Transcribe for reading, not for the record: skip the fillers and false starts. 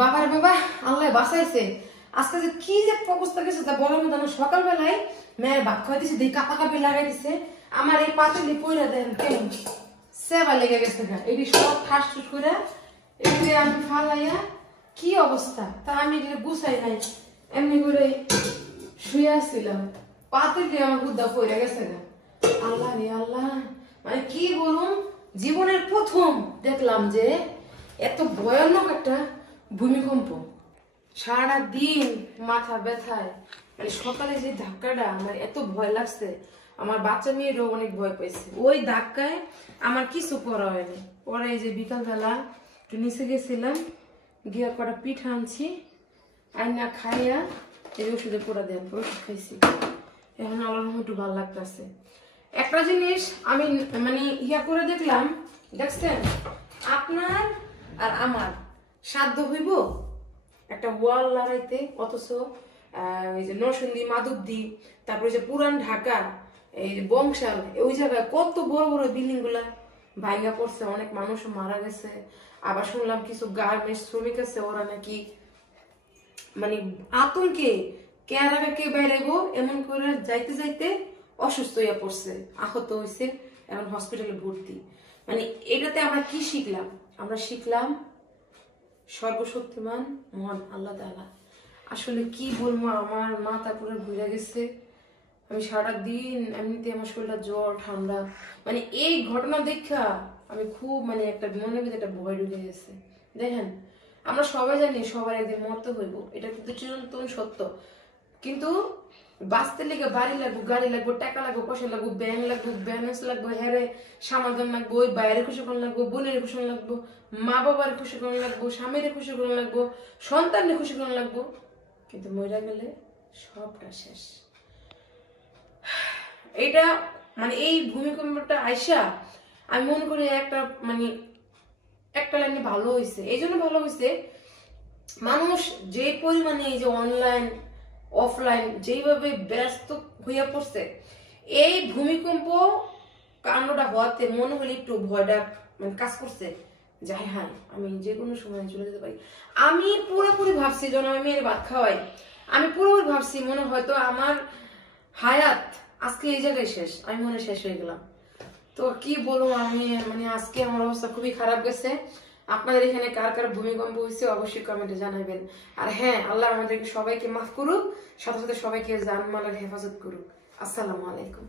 বাবার বাবা আল্লাহ বাঁচাইছে। আজকে যে কি যে অবস্থা গেছে তা বলার মতো না। সকালবেলায় মেয়ের ভাত খাওয়াইতেছে, দিয়ে কাপা কাপি লাগাই দিছে। আমার এই পাতিলি পইরা দেন কেমন সেবা লেগে গেছে গা, এটি সব ঠাস ঠুস করে এগুলি আমি ফালাইয়া কি অবস্থা। তা আমি এগুলো গুছাই নাই, এমনি করে শুয়ে আসছিলাম, পাতিলি আমার হুদ্দা পইরা গেছে গা। আল্লাহ রে আল্লাহ, মানে কি বলুন, জীবনের প্রথম দেখলাম যে এত ভয়ানক একটা ভূমিকম্প। সারা দিন মাথা ব্যথায়, মানে সকালে যে ধাক্কাটা আমার এত ভয় লাগছে, আমার বাচ্চা মেয়েরও অনেক ভয় পেয়েছে। ওই ধাক্কায় আমার কিছু করা হয়নি। পরে এই যে বিকালবেলা একটু নিচে গেছিলাম, গিয়ে কটা পিঠা আনছি, আইনা খাইয়া এই ওষুধে পোড়া দেন ওষুধ খাইছি। এখন আল্লাহর রহমতে একটু ভালো লাগতেছে। একটা জিনিস আমি মানে ইয়া করে দেখলাম, দেখছেন আপনার আর আমার সাধ্য হইব একটা ওয়াল লাগাইতে, অথচ এই যে নরসিংদী মাধবদী, তারপরে যে পুরান ঢাকা, এই যে বংশাল, ওই জায়গায় কত বড় বড় বিল্ডিং গুলা ভাঙ্গা পড়ছে, অনেক মানুষ মারা গেছে। আবার শুনলাম কিছু গার্মেন্টস শ্রমিক আছে, ওরা নাকি মানে আতঙ্কে কে আগে কে বাইরেবো এমন করে যাইতে যাইতে অসুস্থ হইয়া পড়ছে, আহত হয়েছে, এখন হসপিটালে ভর্তি। মানে এটাতে আমরা কি শিখলাম? আমরা শিখলাম সর্বশক্তিমান মহান আল্লাহ তাআলা। আসলে কি বলবো, আমার মাথা পুরো ঘুরে গেছে। আমি সারা দিন এমনিতে আমার শরীরটা জ্বর ঠান্ডা, মানে এই ঘটনা দেখা আমি খুব মানে একটা মনের ভিতরে একটা ভয় ঢুকে গেছে। দেখেন আমরা সবাই জানি সবার একদিন মরতে হইব, এটা কিন্তু চিরন্তন সত্য। কিন্তু বাঁচতে লেগে বাড়ি লাগবো, গাড়ি লাগবো, টাকা লাগবো, পয়সা লাগবো, ব্যাংক লাগবো, ব্যালেন্স লাগবো, হেরে সমাধান লাগবো, ওই বাইরে খুশি করানো লাগবো, বোনের খুশি লাগবো, মা বাবার খুশি করানো লাগবো, স্বামীর খুশি করানো লাগবো, সন্তানের খুশি করানো লাগবো। কিন্তু মরে গেলে সবটা শেষ। এটা মানে এই ভূমিকম্পটা আইসা আমি মনে করি একটা মানে একটা লাইনে ভালো হয়েছে। এই জন্য ভালো হয়েছে, মানুষ যে পরিমাণে এই যে অনলাইন অফলাইন যেভাবে ব্যস্ত হইয়া পড়ছে, এই ভূমিকম্প কাণ্ডটা হওয়াতে মনে হলে একটু ভয়টা মানে কাজ করছে, যাই হ্যাঁ আমি যে কোনো সময় চলে যেতে পারি। আমি পুরোপুরি ভাবছি যখন আমি মেয়ের ভাত খাওয়াই, আমি পুরোপুরি ভাবছি মনে হয়তো আমার হায়াত আজকে এই জায়গায় শেষ, আমি মনে শেষ হয়ে গেলাম। তো কি বলবো, আমি মানে আজকে আমার অবস্থা খুবই খারাপ গেছে। আপনাদের এখানে কার কার ভূমিকম্প হয়েছে অবশ্যই কমেন্টে জানাবেন। আর হ্যাঁ, আল্লাহ আমাদেরকে সবাইকে মাফ করুক, সাথে সাথে সবাইকে জানমালের হেফাজত করুক। আসসালামু আলাইকুম।